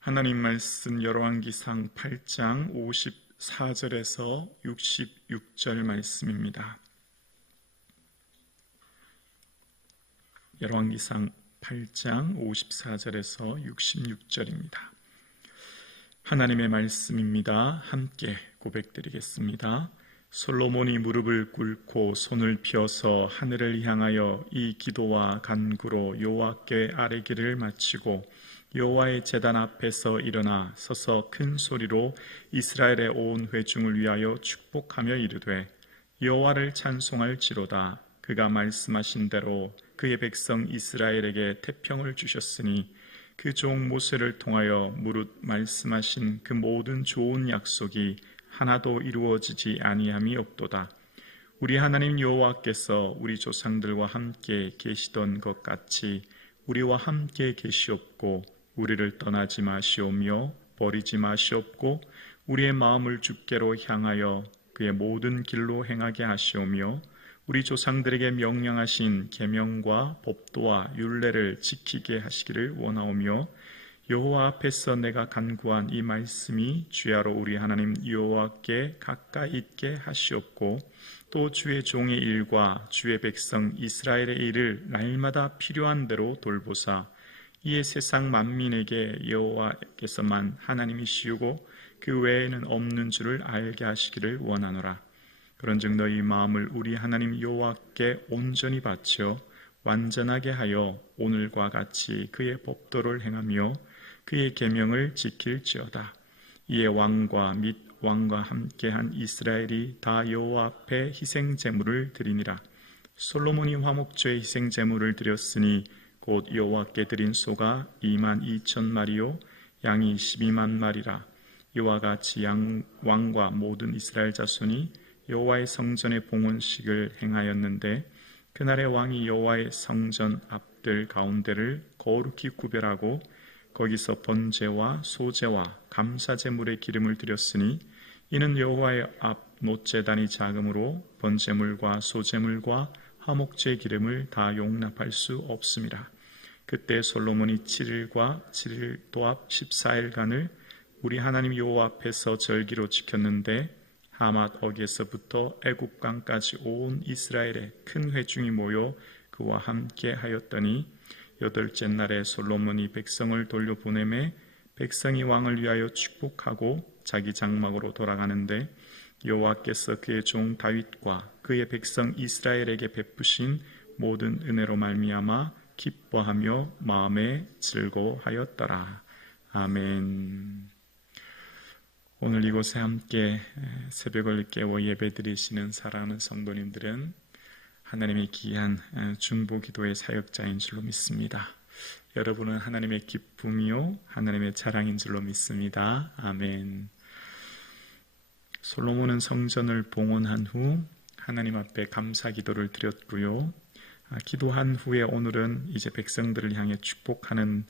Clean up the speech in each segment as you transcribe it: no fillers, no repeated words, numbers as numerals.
하나님 말씀 열왕기상 8장 54절에서 66절 말씀입니다. 열왕기상 8장 54절에서 66절입니다. 하나님의 말씀입니다. 함께 고백드리겠습니다. 솔로몬이 무릎을 꿇고 손을 펴서 하늘을 향하여 이 기도와 간구로 여호와께 아뢰기를 마치고 여호와의 제단 앞에서 일어나 서서 큰 소리로 이스라엘의 온 회중을 위하여 축복하며 이르되 여호와를 찬송할지로다. 그가 말씀하신 대로 그의 백성 이스라엘에게 태평을 주셨으니 그 종 모세를 통하여 무릇 말씀하신 그 모든 좋은 약속이 하나도 이루어지지 아니함이 없도다. 우리 하나님 여호와께서 우리 조상들과 함께 계시던 것 같이 우리와 함께 계시옵고 우리를 떠나지 마시오며 버리지 마시옵고 우리의 마음을 주께로 향하여 그의 모든 길로 행하게 하시오며 우리 조상들에게 명령하신 계명과 법도와 율례를 지키게 하시기를 원하오며 여호와 앞에서 내가 간구한 이 말씀이 주야로 우리 하나님 여호와께 가까이 있게 하시옵고 또 주의 종의 일과 주의 백성 이스라엘의 일을 날마다 필요한 대로 돌보사 이에 세상 만민에게 여호와께서만 하나님이시고 그 외에는 없는 줄을 알게 하시기를 원하노라. 그런즉 너희 마음을 우리 하나님 여호와께 온전히 바쳐 완전하게 하여 오늘과 같이 그의 법도를 행하며 그의 계명을 지킬지어다. 이에 왕과 및 왕과 함께한 이스라엘이 다 여호와 앞에 희생 제물을 드리니라. 솔로몬이 화목제의 희생 제물을 드렸으니 곧 여호와께 드린 소가 22,000마리요 양이 12만 마리라. 이와 같이 왕과 모든 이스라엘 자손이 여호와의 성전의 봉헌식을 행하였는데 그날의 왕이 여호와의 성전 앞들 가운데를 거룩히 구별하고 거기서 번제와 소제와 감사제물의 기름을 드렸으니 이는 여호와의 앞 못제단이 작으므로 번제물과 소제물과 화목제의 기름을 다 용납할 수 없음이라. 그때 솔로몬이 7일과 7일 도합 14일간을 우리 하나님 여호와 앞에서 절기로 지켰는데 하맛 어기에서부터 애굽강까지 온 이스라엘의 큰 회중이 모여 그와 함께 하였더니 8째 날에 솔로몬이 백성을 돌려보내매 백성이 왕을 위하여 축복하고 자기 장막으로 돌아가는데 여호와께서 그의 종 다윗과 그의 백성 이스라엘에게 베푸신 모든 은혜로 말미암아 기뻐하며 마음에 즐거워하였더라. 아멘. 오늘 이곳에 함께 새벽을 깨워 예배드리시는 사랑하는 성도님들은 하나님의 귀한 중보기도의 사역자인 줄로 믿습니다. 여러분은 하나님의 기쁨이요 하나님의 자랑인 줄로 믿습니다. 아멘. 솔로몬은 성전을 봉헌한 후 하나님 앞에 감사 기도를 드렸고요. 기도한 후에 오늘은 이제 백성들을 향해 축복하는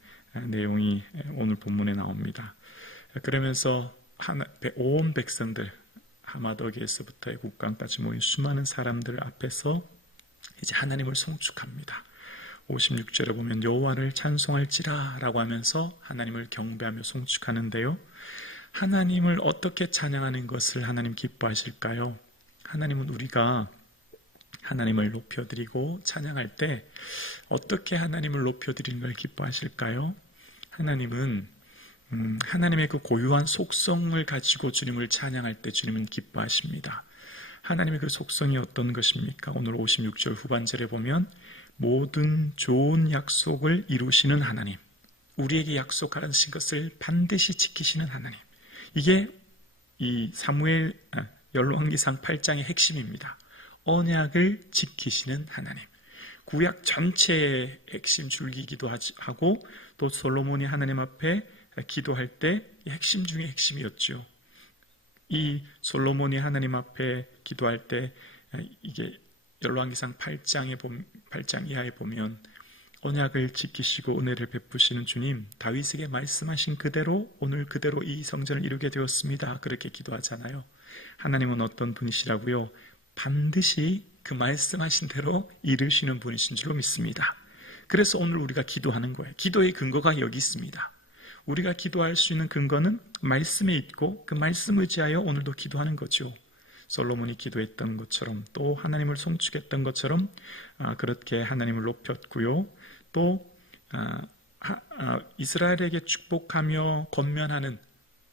내용이 오늘 본문에 나옵니다. 그러면서 온 백성들 하마더기에서부터 애굽강까지 모인 수많은 사람들 앞에서 이제 하나님을 송축합니다. 56절에 보면 여호와를 찬송할지라 라고 하면서 하나님을 경배하며 송축하는데요. 하나님을 어떻게 찬양하는 것을 하나님 기뻐하실까요? 하나님은 우리가 하나님을 높여드리고 찬양할 때 어떻게 하나님을 높여드리는 걸 기뻐하실까요? 하나님은 하나님의 그 고유한 속성을 가지고 주님을 찬양할 때 주님은 기뻐하십니다. 하나님의 그 속성이 어떤 것입니까? 오늘 56절 후반절에 보면 모든 좋은 약속을 이루시는 하나님, 우리에게 약속하신 것을 반드시 지키시는 하나님, 이게 이 열왕기상 8장의 핵심입니다. 언약을 지키시는 하나님, 구약 전체의 핵심 줄기이기도 하고 또 솔로몬이 하나님 앞에 기도할 때 핵심 중에 핵심이었죠. 이 솔로몬이 하나님 앞에 기도할 때 이게 열왕기상 8장 이하에 보면 언약을 지키시고 은혜를 베푸시는 주님, 다윗에게 말씀하신 그대로 오늘 그대로 이 성전을 이루게 되었습니다. 그렇게 기도하잖아요. 하나님은 어떤 분이시라고요? 반드시 그 말씀하신 대로 이루시는 분이신 줄로 믿습니다. 그래서 오늘 우리가 기도하는 거예요. 기도의 근거가 여기 있습니다. 우리가 기도할 수 있는 근거는 말씀에 있고 그 말씀 의지하여 오늘도 기도하는 거죠. 솔로몬이 기도했던 것처럼 또 하나님을 송축했던 것처럼 그렇게 하나님을 높였고요. 또 이스라엘에게 축복하며 권면하는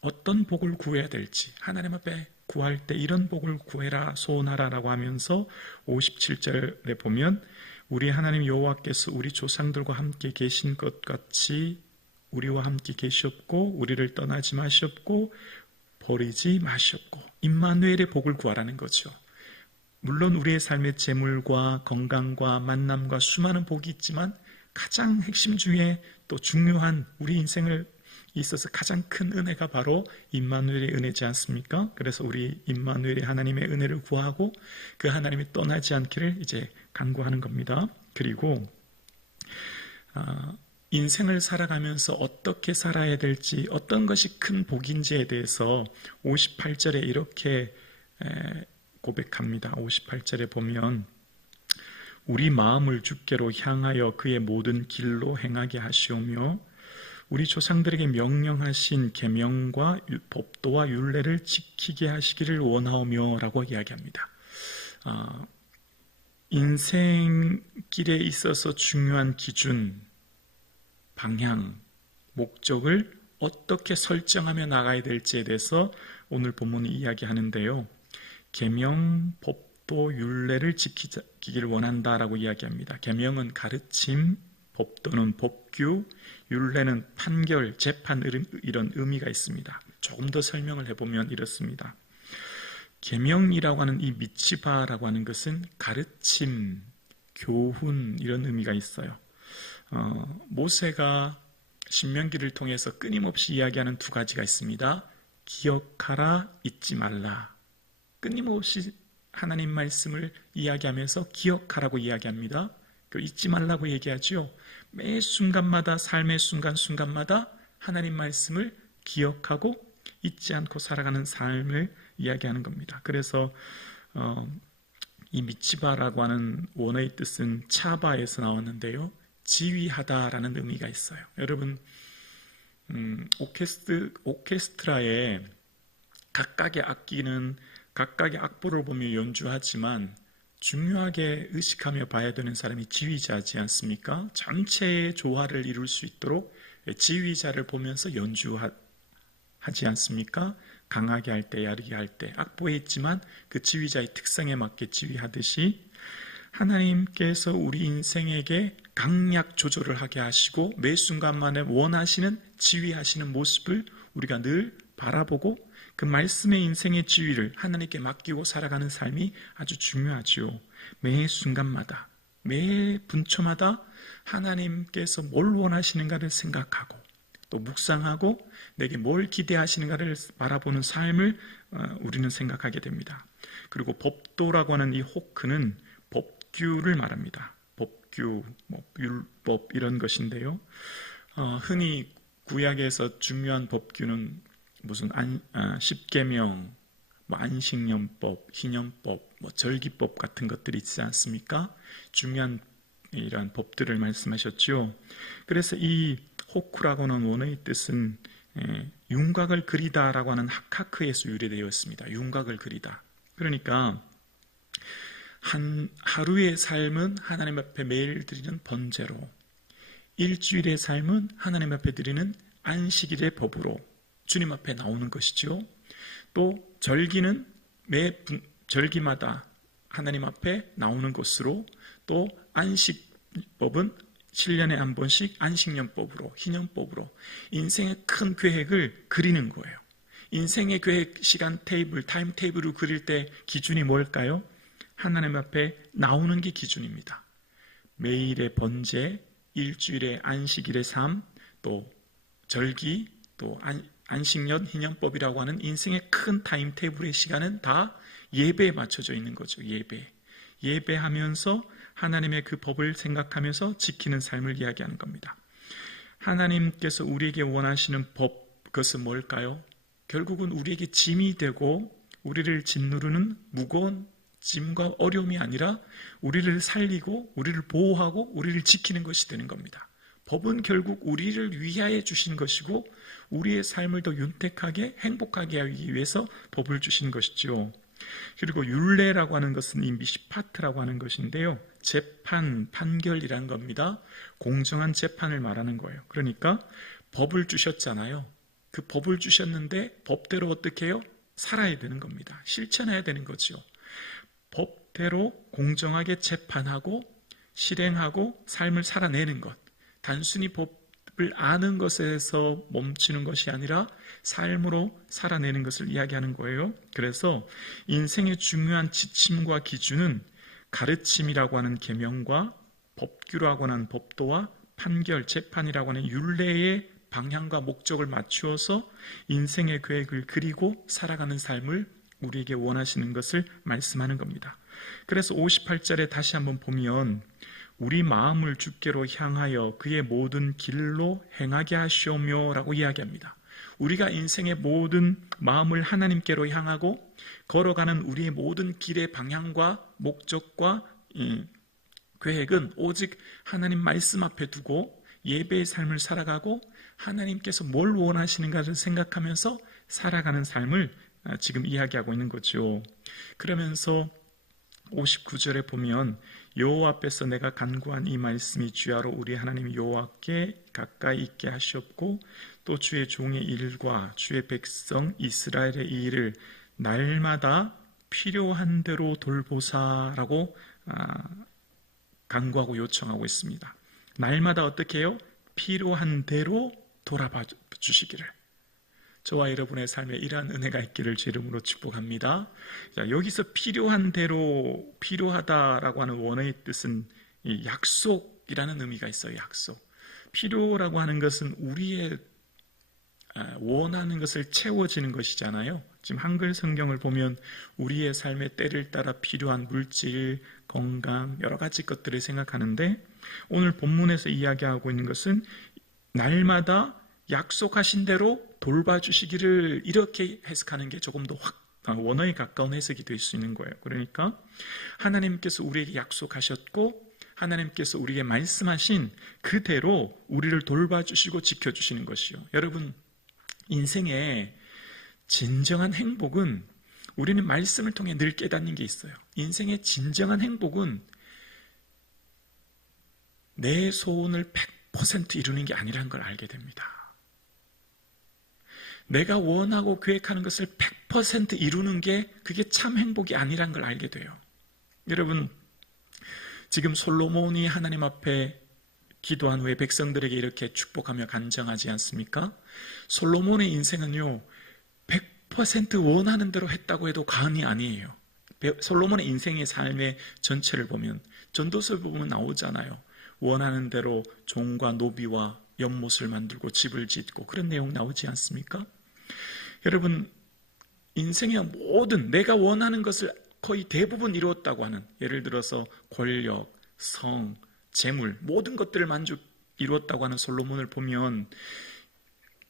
어떤 복을 구해야 될지 하나님 앞에 구할 때 이런 복을 구해라 소원하라라고 하면서 57절에 보면 우리 하나님 여호와께서 우리 조상들과 함께 계신 것 같이 우리와 함께 계셨고 우리를 떠나지 마셨고 버리지 마셨고 임마누엘의 복을 구하라는 거죠. 물론 우리의 삶의 재물과 건강과 만남과 수많은 복이 있지만 가장 핵심 중에 또 중요한 우리 인생을 있어서 가장 큰 은혜가 바로 임마누엘의 은혜지 않습니까? 그래서 우리 임마누엘의 하나님의 은혜를 구하고 그 하나님이 떠나지 않기를 이제 간구하는 겁니다. 그리고 인생을 살아가면서 어떻게 살아야 될지 어떤 것이 큰 복인지에 대해서 58절에 이렇게 고백합니다. 58절에 보면 우리 마음을 주께로 향하여 그의 모든 길로 행하게 하시오며 우리 조상들에게 명령하신 계명과 법도와 율례를 지키게 하시기를 원하오며 라고 이야기합니다. 인생길에 있어서 중요한 기준, 방향, 목적을 어떻게 설정하며 나가야 될지에 대해서 오늘 본문이 이야기하는데요. 계명, 법도, 율례를 지키기를 원한다라고 이야기합니다. 계명은 가르침, 법도는 법규, 율례는 판결, 재판 이런 의미가 있습니다. 조금 더 설명을 해보면 이렇습니다. 계명이라고 하는 이 미츠바라고 하는 것은 가르침, 교훈 이런 의미가 있어요. 모세가 신명기를 통해서 끊임없이 이야기하는 두 가지가 있습니다. 기억하라, 잊지 말라. 끊임없이 하나님 말씀을 이야기하면서 기억하라고 이야기합니다. 잊지 말라고 얘기하죠. 매 순간마다 삶의 순간순간마다 하나님 말씀을 기억하고 잊지 않고 살아가는 삶을 이야기하는 겁니다. 그래서 이 미츠바라고 하는 원어의 뜻은 차바에서 나왔는데요. 지휘하다라는 의미가 있어요. 여러분 오케스트라에 각각의 악기는 각각의 악보를 보며 연주하지만 중요하게 의식하며 봐야 되는 사람이 지휘자지 않습니까? 전체의 조화를 이룰 수 있도록 지휘자를 보면서 연주하지 않습니까? 강하게 할 때, 야르게 할 때 악보에 있지만 그 지휘자의 특성에 맞게 지휘하듯이 하나님께서 우리 인생에게 강약 조절을 하게 하시고 매 순간만에 원하시는 지휘하시는 모습을 우리가 늘 바라보고 그 말씀의 인생의 지위를 하나님께 맡기고 살아가는 삶이 아주 중요하지요. 매 순간마다, 매 분초마다 하나님께서 뭘 원하시는가를 생각하고 또 묵상하고 내게 뭘 기대하시는가를 바라보는 삶을 우리는 생각하게 됩니다. 그리고 법도라고 하는 이 호크는 법규를 말합니다. 법규, 율법 이런 것인데요. 흔히 구약에서 중요한 법규는 무슨 십계명, 안식년법, 희년법, 절기법 같은 것들이 있지 않습니까? 중요한 이러한 법들을 말씀하셨죠. 그래서 이 호쿠라고는 원어의 뜻은 윤곽을 그리다라고 하는 하카크에서 유래되어 있습니다. 윤곽을 그리다. 그러니까 하루의 삶은 하나님 앞에 매일 드리는 번제로, 일주일의 삶은 하나님 앞에 드리는 안식일의 법으로 주님 앞에 나오는 것이죠. 또 절기는 매 절기마다 하나님 앞에 나오는 것으로, 또 안식법은 7년에 한 번씩 안식년법으로, 희년법으로 인생의 큰 계획을 그리는 거예요. 인생의 계획 시간 테이블, 타임 테이블을 그릴 때 기준이 뭘까요? 하나님 앞에 나오는 게 기준입니다. 매일의 번제, 일주일의 안식일의 삶, 또 절기, 또 안식년, 희년법이라고 하는 인생의 큰 타임 테이블의 시간은 다 예배에 맞춰져 있는 거죠. 예배하면서 하나님의 그 법을 생각하면서 지키는 삶을 이야기하는 겁니다. 하나님께서 우리에게 원하시는 법, 그것은 뭘까요? 결국은 우리에게 짐이 되고 우리를 짓누르는 무거운 짐과 어려움이 아니라 우리를 살리고 우리를 보호하고 우리를 지키는 것이 되는 겁니다. 법은 결국 우리를 위하여 주신 것이고 우리의 삶을 더 윤택하게 행복하게 하기 위해서 법을 주신 것이죠. 그리고 율례라고 하는 것은 이 미시파트라고 하는 것인데요. 재판, 판결이란 겁니다. 공정한 재판을 말하는 거예요. 그러니까 법을 주셨잖아요. 그 법을 주셨는데 법대로 어떻게 해요? 살아야 되는 겁니다. 실천해야 되는 거죠. 법대로 공정하게 재판하고 실행하고 삶을 살아내는 것. 단순히 법을 아는 것에서 멈추는 것이 아니라 삶으로 살아내는 것을 이야기하는 거예요. 그래서 인생의 중요한 지침과 기준은 가르침이라고 하는 계명과 법규라고 하는 법도와 판결, 재판이라고 하는 율례의 방향과 목적을 맞추어서 인생의 계획을 그리고 살아가는 삶을 우리에게 원하시는 것을 말씀하는 겁니다. 그래서 58절에 다시 한번 보면 우리 마음을 주께로 향하여 그의 모든 길로 행하게 하시오며 라고 이야기합니다. 우리가 인생의 모든 마음을 하나님께로 향하고 걸어가는 우리의 모든 길의 방향과 목적과 계획은 오직 하나님 말씀 앞에 두고 예배의 삶을 살아가고 하나님께서 뭘 원하시는가를 생각하면서 살아가는 삶을 지금 이야기하고 있는 거죠. 그러면서 59절에 보면 여호와 앞에서 내가 간구한 이 말씀이 주야로 우리 하나님 여호와께 가까이 있게 하시옵고 또 주의 종의 일과 주의 백성 이스라엘의 이 일을 날마다 필요한 대로 돌보사라고 간구하고 요청하고 있습니다. 날마다 어떻게 해요? 필요한 대로 돌아봐 주시기를. 저와 여러분의 삶에 이러한 은혜가 있기를 주 이름으로 축복합니다. 자, 여기서 필요한 대로, 필요하다라고 하는 원어의 뜻은 이 약속이라는 의미가 있어요. 약속. 필요라고 하는 것은 우리의 원하는 것을 채워지는 것이잖아요. 지금 한글 성경을 보면 우리의 삶의 때를 따라 필요한 물질, 건강, 여러 가지 것들을 생각하는데 오늘 본문에서 이야기하고 있는 것은 날마다 약속하신 대로 돌봐주시기를 이렇게 해석하는 게 조금 더 원어에 가까운 해석이 될 수 있는 거예요. 그러니까 하나님께서 우리에게 약속하셨고 하나님께서 우리에게 말씀하신 그대로 우리를 돌봐주시고 지켜주시는 것이요. 여러분, 인생의 진정한 행복은 우리는 말씀을 통해 늘 깨닫는 게 있어요. 인생의 진정한 행복은 내 소원을 100% 이루는 게 아니라는 걸 알게 됩니다. 내가 원하고 계획하는 것을 100% 이루는 게 그게 참 행복이 아니란 걸 알게 돼요. 여러분, 지금 솔로몬이 하나님 앞에 기도한 후에 백성들에게 이렇게 축복하며 간증하지 않습니까? 솔로몬의 인생은요 100% 원하는 대로 했다고 해도 과언이 아니에요. 솔로몬의 인생의 삶의 전체를 보면 전도서를 보면 나오잖아요. 원하는 대로 종과 노비와 연못을 만들고 집을 짓고 그런 내용 나오지 않습니까? 여러분, 인생의 모든 내가 원하는 것을 거의 대부분 이루었다고 하는, 예를 들어서 권력, 성, 재물, 모든 것들을 이루었다고 하는 솔로몬을 보면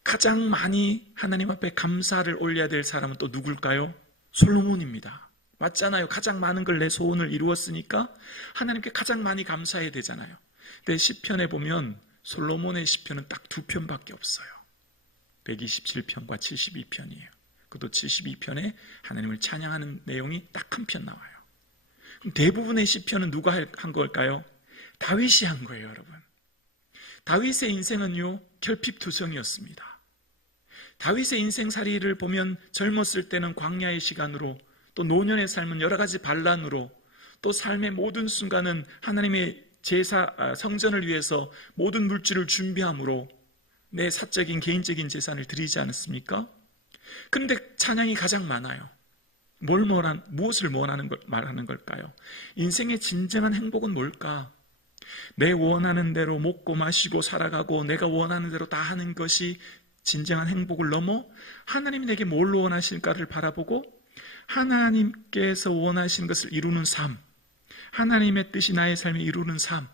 가장 많이 하나님 앞에 감사를 올려야 될 사람은 또 누굴까요? 솔로몬입니다. 맞잖아요. 가장 많은 걸 내 소원을 이루었으니까 하나님께 가장 많이 감사해야 되잖아요. 근데 시편에 보면 솔로몬의 시편은 딱 2편밖에 없어요. 127편과 72편이에요. 그것도 72편에 하나님을 찬양하는 내용이 딱 한 편 나와요. 그럼 대부분의 시편은 누가 한 걸까요? 다윗이 한 거예요, 여러분. 다윗의 인생은요 결핍투성이었습니다. 다윗의 인생살이를 보면 젊었을 때는 광야의 시간으로, 또 노년의 삶은 여러 가지 반란으로, 또 삶의 모든 순간은 하나님의 성전을 위해서 모든 물질을 준비함으로 내 사적인 개인적인 재산을 드리지 않았습니까? 그런데 찬양이 가장 많아요. 무엇을 말하는 걸까요? 인생의 진정한 행복은 뭘까? 내 원하는 대로 먹고 마시고 살아가고 내가 원하는 대로 다 하는 것이 진정한 행복을 넘어 하나님이 내게 뭘 원하실까를 바라보고 하나님께서 원하시는 것을 이루는 삶, 하나님의 뜻이 나의 삶에 이루는 삶,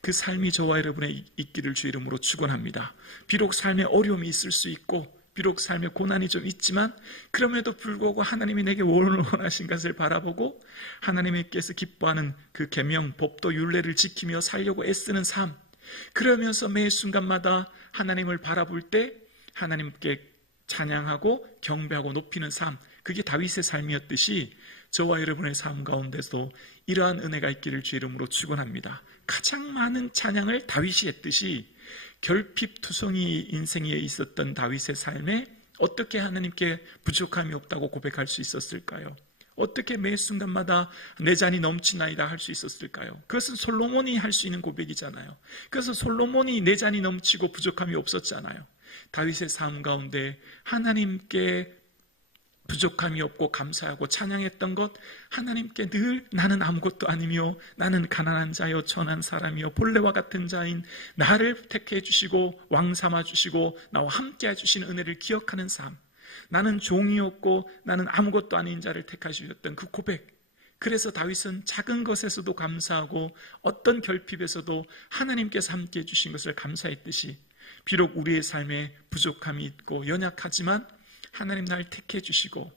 그 삶이 저와 여러분의 있기를 주 이름으로 축원합니다. 비록 삶에 어려움이 있을 수 있고 비록 삶에 고난이 좀 있지만 그럼에도 불구하고 하나님이 내게 뭘 원하신 것을 바라보고 하나님께서 기뻐하는 그 계명, 법도, 율례를 지키며 살려고 애쓰는 삶, 그러면서 매 순간마다 하나님을 바라볼 때 하나님께 찬양하고 경배하고 높이는 삶, 그게 다윗의 삶이었듯이 저와 여러분의 삶 가운데도 이러한 은혜가 있기를 주 이름으로 축원합니다. 가장 많은 찬양을 다윗이 했듯이 결핍투성이 인생에 있었던 다윗의 삶에 어떻게 하나님께 부족함이 없다고 고백할 수 있었을까요? 어떻게 매 순간마다 내 잔이 넘치나이다 할 수 있었을까요? 그것은 솔로몬이 할 수 있는 고백이잖아요. 그래서 솔로몬이 내 잔이 넘치고 부족함이 없었잖아요. 다윗의 삶 가운데 하나님께 부족함이 없고 감사하고 찬양했던 것, 하나님께 늘 나는 아무것도 아니며 나는 가난한 자여 천한 사람이여 본래와 같은 자인 나를 택해 주시고 왕 삼아 주시고 나와 함께 해주신 은혜를 기억하는 삶, 나는 종이었고 나는 아무것도 아닌 자를 택하셨던 그 고백. 그래서 다윗은 작은 것에서도 감사하고 어떤 결핍에서도 하나님께서 함께 해주신 것을 감사했듯이, 비록 우리의 삶에 부족함이 있고 연약하지만 하나님 날 택해 주시고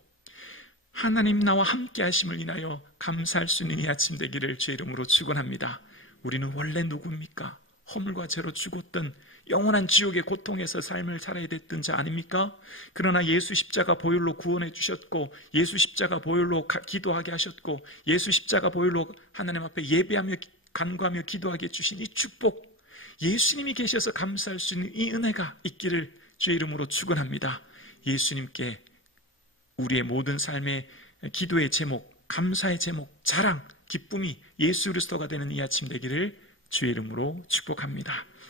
하나님 나와 함께 하심을 인하여 감사할 수 있는 이 아침 되기를 주의 이름으로 축원합니다. 우리는 원래 누굽니까? 허물과 죄로 죽었던 영원한 지옥의 고통에서 삶을 살아야 됐던 자 아닙니까? 그러나 예수 십자가 보혈로 구원해 주셨고, 예수 십자가 보혈로 기도하게 하셨고, 예수 십자가 보혈로 하나님 앞에 예배하며 간구하며 기도하게 해주신 이 축복, 예수님이 계셔서 감사할 수 있는 이 은혜가 있기를 주의 이름으로 축원합니다. 예수님께 우리의 모든 삶의 기도의 제목, 감사의 제목, 자랑, 기쁨이 예수 그리스도가 되는 이 아침 되기를 주의 이름으로 축복합니다.